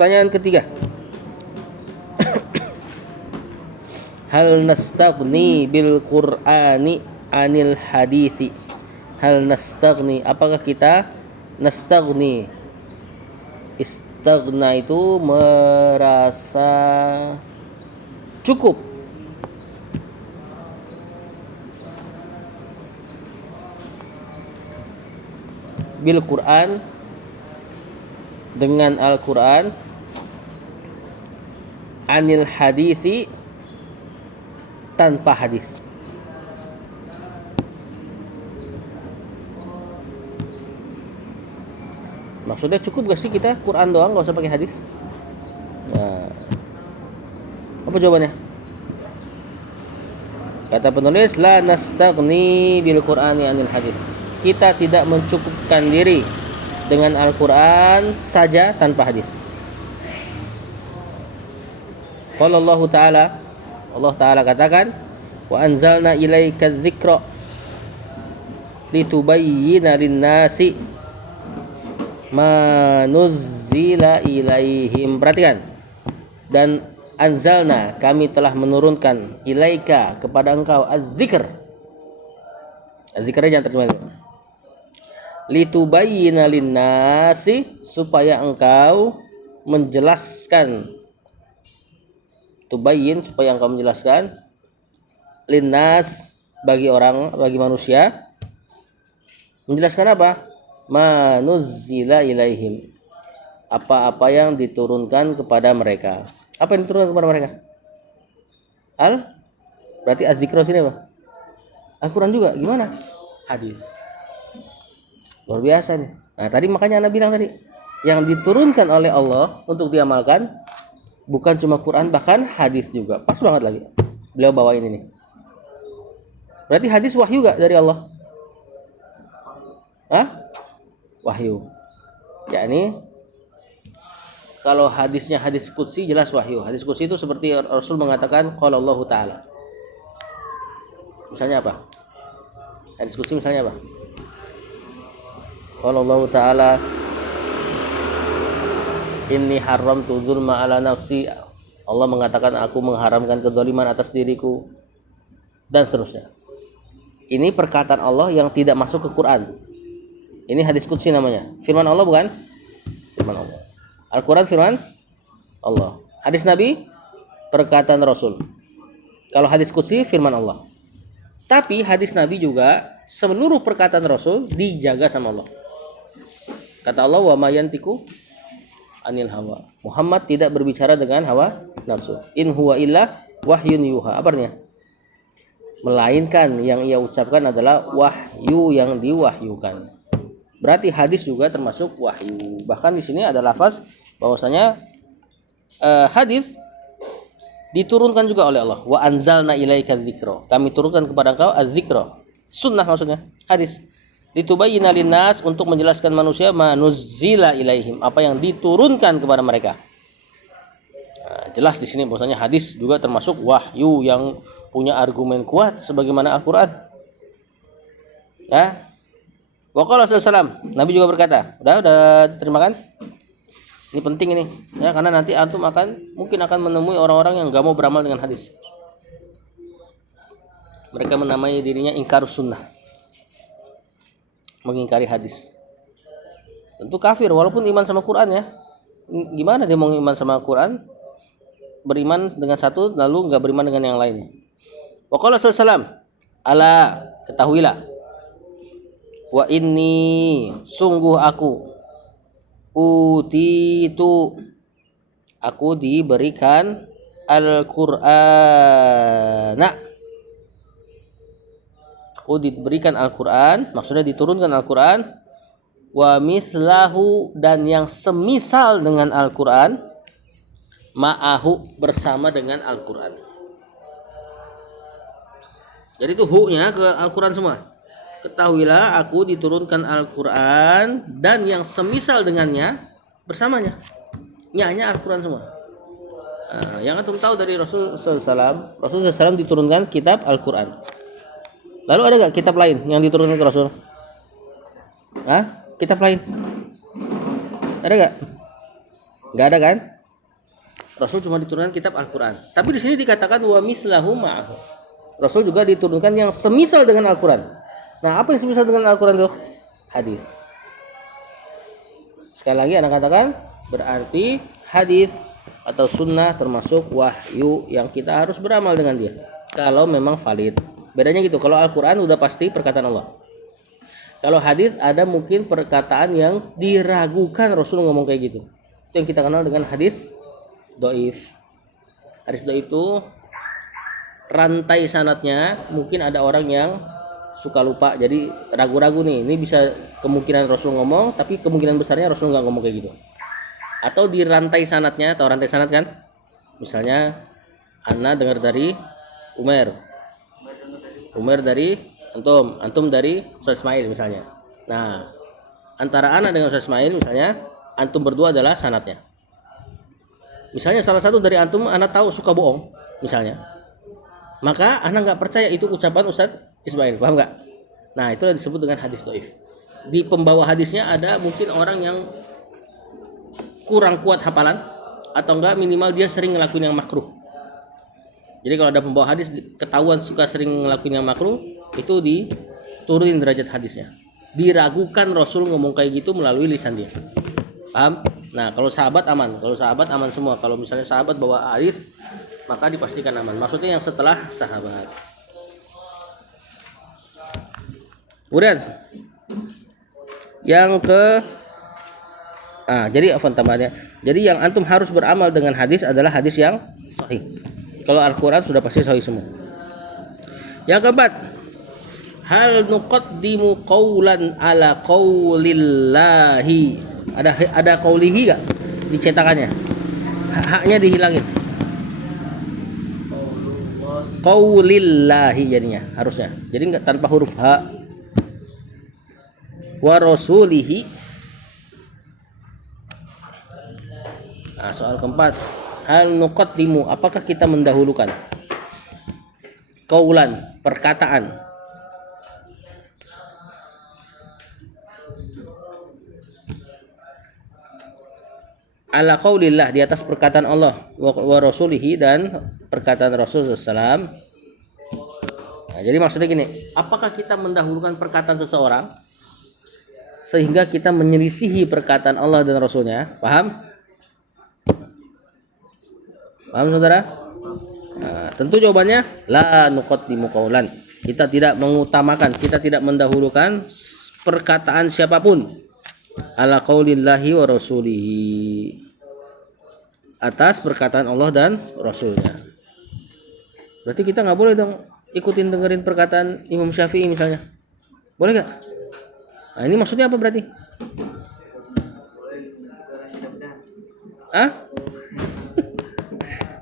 Pertanyaan ketiga. Hal nastaghni bil Qur'ani anil hadisi. Hal nastaghni, apakah kita nastaghni? Istaghna itu merasa cukup. Bil Qur'an, dengan Al-Qur'an, anil hadisi, tanpa hadis. Maksudnya cukup gak sih kita Quran doang, gak usah pakai hadis? Nah, apa jawabannya? Kata penulis, la nastaghni bil Qur'ani anil hadis. Kita tidak mencukupkan diri dengan Al-Quran saja tanpa hadis. Qala Allah Ta'ala, Allah Ta'ala katakan, wa anzalna ilaika dzikra litubayyina lin-nasi ma nuzzila ilaihim. Perhatikan. Dan anzalna, kami telah menurunkan, ilaika, kepada engkau, az-zikr. Az-zikrnya jangan terjemah itu. Litubayyina lin-nasi, supaya engkau menjelaskan. Tubayyin, supaya engkau menjelaskan. Linnas, bagi orang, bagi manusia. Menjelaskan apa? Ma nuzzila ilaihim, apa-apa yang diturunkan kepada mereka. Apa yang diturunkan kepada mereka? Berarti az-zikra sini apa? Al-Quran juga. Gimana? Hadis. Luar biasa nih. Nah, tadi makanya Anda bilang tadi, yang diturunkan oleh Allah untuk diamalkan bukan cuma Quran, bahkan hadis juga. Pas banget lagi beliau bawa ini nih. Berarti hadis wahyu gak dari Allah? Wahyu. Yakni kalau hadisnya hadis qudsi, jelas wahyu. Hadis qudsi itu seperti Rasul mengatakan qala Allah Ta'ala. Misalnya apa? Hadis qudsi misalnya apa? Qala Allah Ta'ala, inni haramtu dzulma ala nafsi. Allah mengatakan, aku mengharamkan kezaliman atas diriku, dan seterusnya. Ini perkataan Allah yang tidak masuk ke Quran. Ini hadis qudsi namanya. Firman Allah bukan? Firman Allah. Al-Quran firman Allah. Hadis Nabi perkataan Rasul. Kalau hadis qudsi firman Allah. Tapi hadis Nabi juga seluruh perkataan Rasul dijaga sama Allah. Kata Allah, wa ma yantiku anil hawa. Muhammad tidak berbicara dengan hawa nafsu. In huwa illa wahyun yuha. Apa artinya? Melainkan yang ia ucapkan adalah wahyu yang diwahyukan. Berarti hadis juga termasuk wahyu. Bahkan di sini ada lafaz bahwasanya hadis diturunkan juga oleh Allah. Wa anzalna ilaika dzikra. Kami turunkan kepada engkau az-zikra. Sunnah maksudnya, hadis. Litubayyina linnas, untuk menjelaskan manusia ma nuzzila ilaihim, apa yang diturunkan kepada mereka. Nah, jelas di sini bahwasanya hadis juga termasuk wahyu yang punya argumen kuat sebagaimana Al-Qur'an. Ya. Wa qala sallallahu, Nabi juga berkata, udah diterima kan? Ini penting ini, ya, karena nanti antum mungkin akan menemui orang-orang yang enggak mau beramal dengan hadis. Mereka menamai dirinya ingkar sunnah, mengingkari hadis. Tentu kafir walaupun iman sama Quran ya. Gimana dia mau iman sama Quran? Beriman dengan satu lalu enggak beriman dengan yang lainnya. Wa qala sallallahu, ala, ketahuilah, wa inni, sungguh aku, utitu, aku diberikan Al-Qur'ana, aku diberikan Al-Quran, maksudnya diturunkan Al-Quran, wa mislahu, dan yang semisal dengan Al-Quran, ma'ahu, bersama dengan Al-Quran. Jadi itu hu-nya ke Al-Quran semua. Ketahuilah aku diturunkan Al-Quran dan yang semisal dengannya bersamanya. Nya Al-Quran semua. Yang antum tahu dari Rasul SAW, Rasul SAW diturunkan kitab Al-Quran. Lalu ada gak kitab lain yang diturunkan ke Rasul? Kitab lain? Ada gak? Nggak ada kan? Rasul cuma diturunkan kitab Al-Quran. Tapi di sini dikatakan wa mislahu ma'ahu. Rasul juga diturunkan yang semisal dengan Al-Quran. Nah, apa yang semisal dengan Al-Quran tuh? Hadis. Sekali lagi anak katakan, berarti hadis atau sunnah termasuk wahyu yang kita harus beramal dengan dia. Kalau memang valid. Bedanya gitu. Kalau Al-Quran udah pasti perkataan Allah. Kalau hadis ada mungkin perkataan yang diragukan Rasul ngomong kayak gitu. Itu yang kita kenal dengan hadis doif. Hadis doif itu rantai sanatnya mungkin ada orang yang suka lupa, jadi ragu-ragu nih. Ini bisa kemungkinan Rasul ngomong, tapi kemungkinan besarnya Rasul nggak ngomong kayak gitu. Atau di rantai sanatnya, atau rantai sanat kan? Misalnya Ana dengar dari Umar dari antum dari Ustaz Ismail misalnya. Nah, antara Ana dengan Ustaz Ismail misalnya, antum berdua adalah sanatnya. Misalnya salah satu dari antum Ana tahu suka bohong misalnya, maka Ana nggak percaya itu ucapan Ustaz Ismail, paham nggak? Nah, itu disebut dengan hadis doif. Di pembawa hadisnya ada mungkin orang yang kurang kuat hafalan, atau enggak minimal dia sering ngelakuin yang makruh. Jadi kalau ada pembawa hadis ketahuan suka sering ngelakuin yang makruh, itu diturunin derajat hadisnya. Diragukan Rasul ngomong kayak gitu melalui lisan dia. Paham? Nah, kalau sahabat aman. Kalau sahabat aman semua. Kalau misalnya sahabat bawa hadis, maka dipastikan aman. Maksudnya yang setelah sahabat. Kemudian yang ke jadi afwan tambahannya. Jadi yang antum harus beramal dengan hadis adalah hadis yang sahih. Kalau Al-Quran sudah pasti sahih semua. Yang keempat, hal nuqaddimu qawlan ala qawlillahi. Ada qawlihi gak di cetakannya? Haknya dihilangin. Qawlillahi jadinya harusnya. Jadi enggak tanpa huruf ha. Wa rasulihi. Nah, soal keempat, hal nuqaddimu, apakah kita mendahulukan qaulan, perkataan, ala qaulillah, di atas perkataan Allah, wa rasulihi, dan perkataan Rasul sallallahu. Nah, jadi maksudnya gini, apakah kita mendahulukan perkataan seseorang sehingga kita menyelisihi perkataan Allah dan Rasulnya? Paham? Paham saudara? Nah, tentu jawabannya la nuqaddimu qaulan. Kita tidak mengutamakan, kita tidak mendahulukan perkataan siapapun ala qaulillahi wa rasulihi, atas perkataan Allah dan Rasulnya. Berarti kita nggak boleh dong ikutin dengerin perkataan Imam Syafi'i misalnya. Boleh nggak? Nah, ini maksudnya apa berarti?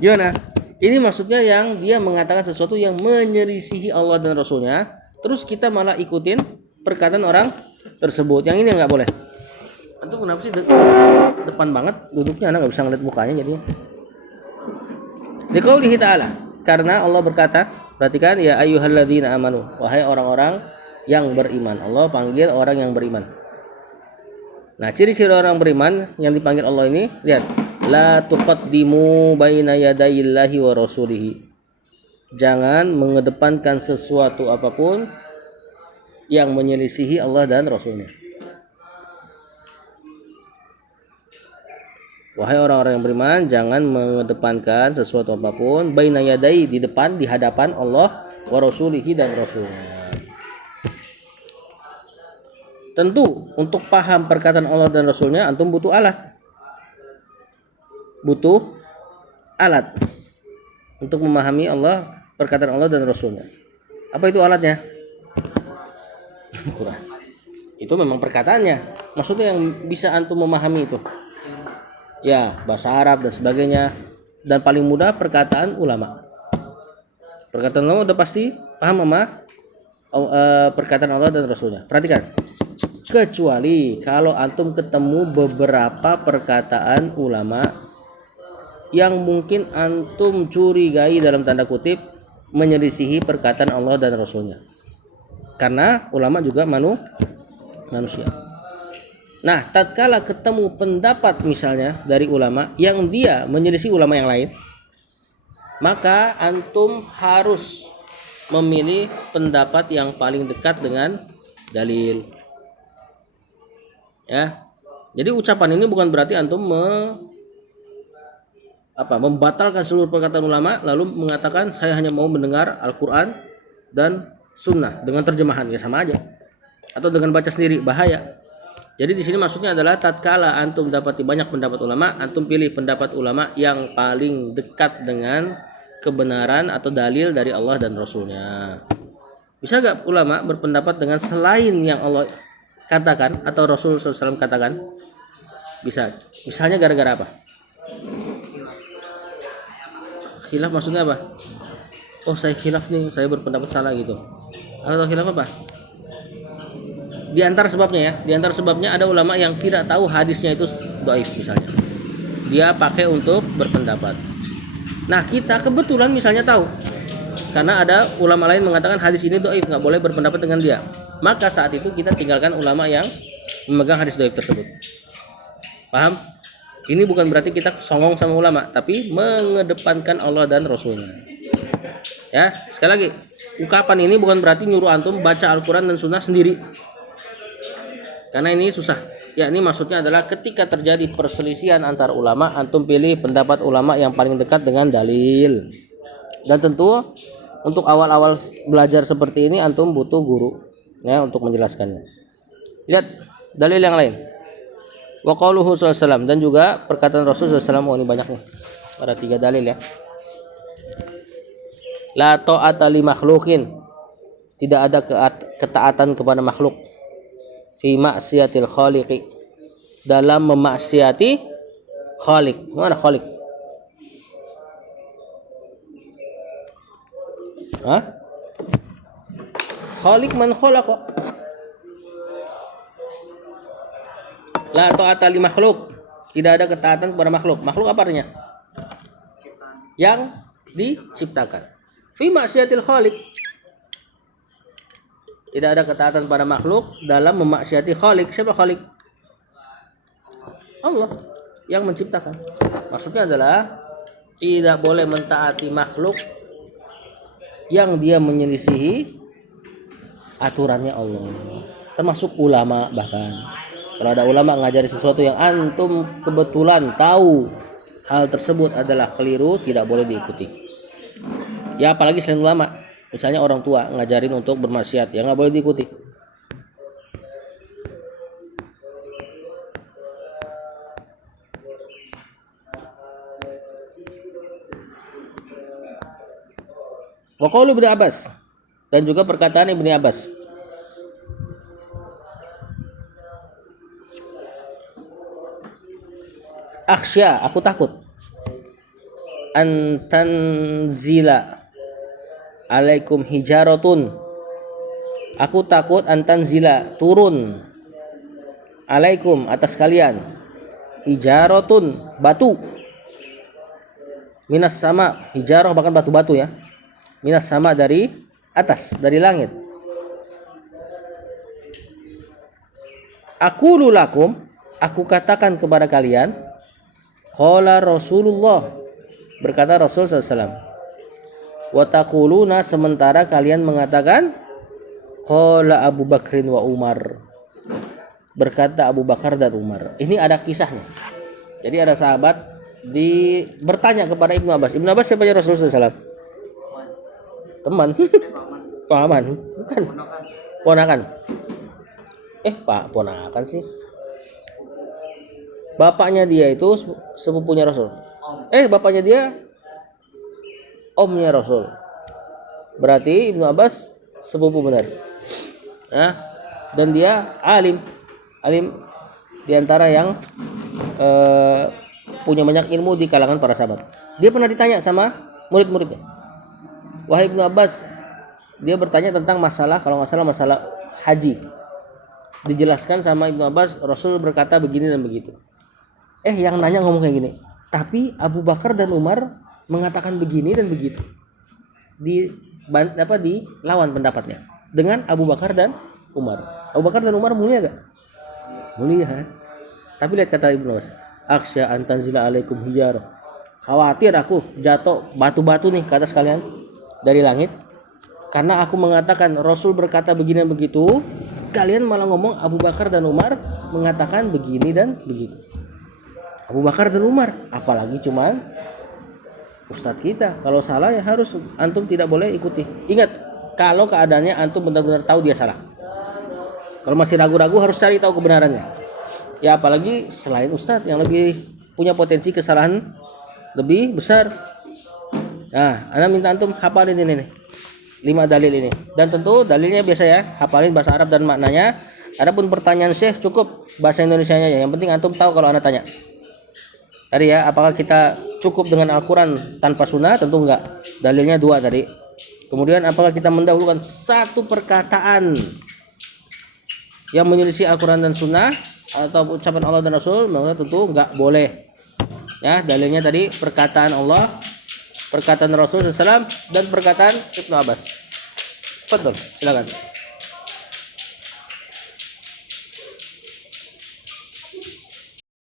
Gimana? Ini maksudnya yang dia mengatakan sesuatu yang menyelisihi Allah dan Rasulnya, terus kita malah ikutin perkataan orang tersebut. Yang ini nggak boleh. Antum kenapa sih depan banget duduknya, anak nggak bisa ngeliat mukanya jadinya. Liqaulihi ta'ala, karena Allah berkata, perhatikan, ya ayyuhalladzina amanu, wahai orang-orang yang beriman. Allah panggil orang yang beriman. Nah, ciri-ciri orang beriman yang dipanggil Allah ini, lihat, la tuqaddimu baina yadayillahi wa rasulihi. Jangan mengedepankan sesuatu apapun yang menyelisihi Allah dan Rasulnya. Wahai orang-orang yang beriman, jangan mengedepankan sesuatu apapun baina yadai, di depan, di hadapan Allah wa rasulihi, dan Rasulnya. Tentu untuk paham perkataan Allah dan Rasulnya antum butuh alat. Butuh alat untuk memahami Allah, perkataan Allah dan Rasulnya. Apa itu alatnya? Quran. Itu memang perkataannya. Maksudnya yang bisa antum memahami itu, ya bahasa Arab dan sebagainya. Dan paling mudah perkataan ulama. Perkataan ulama udah pasti paham sama perkataan Allah dan Rasulnya. Perhatikan. Kecuali kalau antum ketemu beberapa perkataan ulama yang mungkin antum curigai dalam tanda kutip menyelisihi perkataan Allah dan Rasulnya. Karena ulama juga manusia. Nah, tatkala ketemu pendapat misalnya dari ulama yang dia menyelisih ulama yang lain, maka antum harus memilih pendapat yang paling dekat dengan dalil. Ya. Jadi ucapan ini bukan berarti antum membatalkan seluruh perkataan ulama lalu mengatakan saya hanya mau mendengar Al-Qur'an dan sunnah dengan terjemahan, ya sama aja. Atau dengan baca sendiri, bahaya. Jadi di sini maksudnya adalah tatkala antum dapati banyak pendapat ulama, antum pilih pendapat ulama yang paling dekat dengan kebenaran atau dalil dari Allah dan Rasulnya. Bisa gak ulama berpendapat dengan selain yang Allah katakan atau Rasul SAW katakan? Bisa. Misalnya gara-gara apa? Khilaf maksudnya apa? Oh saya khilaf nih, saya berpendapat salah gitu. Atau khilaf apa? Di antara sebabnya ada ulama yang tidak tahu hadisnya itu dhaif misalnya. Dia pakai untuk berpendapat. Nah, kita kebetulan misalnya tahu. Karena ada ulama lain mengatakan hadis ini dhaif, enggak boleh berpendapat dengan dia. Maka saat itu kita tinggalkan ulama yang memegang hadis dhaif tersebut. Paham? Ini bukan berarti kita songong sama ulama, tapi mengedepankan Allah dan Rasulnya. Ya, sekali lagi, ungkapan ini bukan berarti nyuruh antum baca Al-Quran dan Sunnah sendiri. Karena ini susah. Ya, ini maksudnya adalah ketika terjadi perselisihan antar ulama, antum pilih pendapat ulama yang paling dekat dengan dalil. Dan tentu untuk awal-awal belajar seperti ini antum butuh guru ya untuk menjelaskannya. Lihat dalil yang lain. Wa qauluhu sallallahu alaihi wasallam, dan juga perkataan Rasul sallallahu alaihi wasallam. Oh, ini banyak nih. Ada 3 dalil ya. La ta'ata li makhluqin. Tidak ada ketaatan kepada makhluk. Fi maksiatil khaliqi, dalam memaksiati khaliq. Mana khaliq? Hah? Khaliq man khalaqa. La ta'ata li makhluk. Tidak ada ketaatan kepada makhluk. Makhluk apa artinya? Yang diciptakan. Fi maksiatil khaliq. Tidak ada ketaatan pada makhluk dalam memaksiati khalik. Siapa khalik? Allah yang menciptakan. Maksudnya adalah tidak boleh mentaati makhluk yang dia menyelisihi aturannya Allah. Termasuk ulama bahkan. Kalau ada ulama ngajari sesuatu yang antum kebetulan tahu hal tersebut adalah keliru, tidak boleh diikuti. Ya apalagi selain ulama. Misalnya orang tua ngajarin untuk bermaksiat, ya nggak boleh diikuti. Wa qaulu Ibnu Abbas, dan juga perkataan Ibnu Abbas. Akhsya, aku takut. Antanzila alaikum hijaratun, aku takut antanzila turun alaikum atas kalian hijaratun batu minas sama, hijarah bahkan batu-batu ya, minas sama dari atas, dari langit. Aku lulakum, aku katakan kepada kalian, qala Rasulullah, berkata Rasul sallallahu alaihi wasallam, wa taquluna, sementara kalian mengatakan qala Abu Bakrin wa Umar, berkata Abu Bakar dan Umar. Ini ada kisahnya. Jadi ada sahabat bertanya kepada Ibnu Abbas. Ibnu Abbas siapa Rasulullah SAW? Teman. Paman. Bukan. Ponakan. Pak, ponakan sih. Bapaknya dia itu sepupunya Rasul. Bapaknya dia omnya Rasul. Berarti Ibnu Abbas sepupu benar. Nah, dan dia alim di antara yang punya banyak ilmu di kalangan para sahabat. Dia pernah ditanya sama murid-muridnya. Wahai Ibnu Abbas, dia bertanya tentang masalah, kalau nggak salah masalah haji. Dijelaskan sama Ibnu Abbas, Rasul berkata begini dan begitu. Yang nanya ngomong kayak gini. Tapi Abu Bakar dan Umar mengatakan begini dan begitu. Dilawan pendapatnya dengan Abu Bakar dan Umar. Abu Bakar dan Umar mulia gak? mulia. Tapi lihat kata Ibnu Abbas, aksya antanzila alaikum hijar. Khawatir aku jatuh batu-batu nih ke atas kalian dari langit. Karena aku mengatakan Rasul berkata begini dan begitu, kalian malah ngomong Abu Bakar dan Umar mengatakan begini dan begitu. Abu Bakar dan Umar, apalagi cuman ustadz kita. Kalau salah ya harus antum tidak boleh ikuti. Ingat, kalau keadaannya antum benar-benar tahu dia salah. Kalau masih ragu-ragu harus cari tahu kebenarannya. Ya apalagi selain ustadz yang lebih punya potensi kesalahan lebih besar. Nah, ana minta antum hafalin ini nih. 5 dalil ini. Dan tentu dalilnya biasa ya, hafalin bahasa Arab dan maknanya. Adapun pertanyaan Syekh cukup bahasa Indonesianya ya. Yang penting antum tahu kalau ana tanya. Tadi ya, apakah kita cukup dengan Al-Qur'an tanpa sunnah? Tentu enggak. Dalilnya 2 tadi. Kemudian apakah kita mendahulukan satu perkataan yang menyelisih Al-Qur'an dan sunnah atau ucapan Allah dan Rasul? Maka tentu enggak boleh. Ya, dalilnya tadi perkataan Allah, perkataan Rasul SAW dan perkataan Ibnu Abbas. Betul, silakan.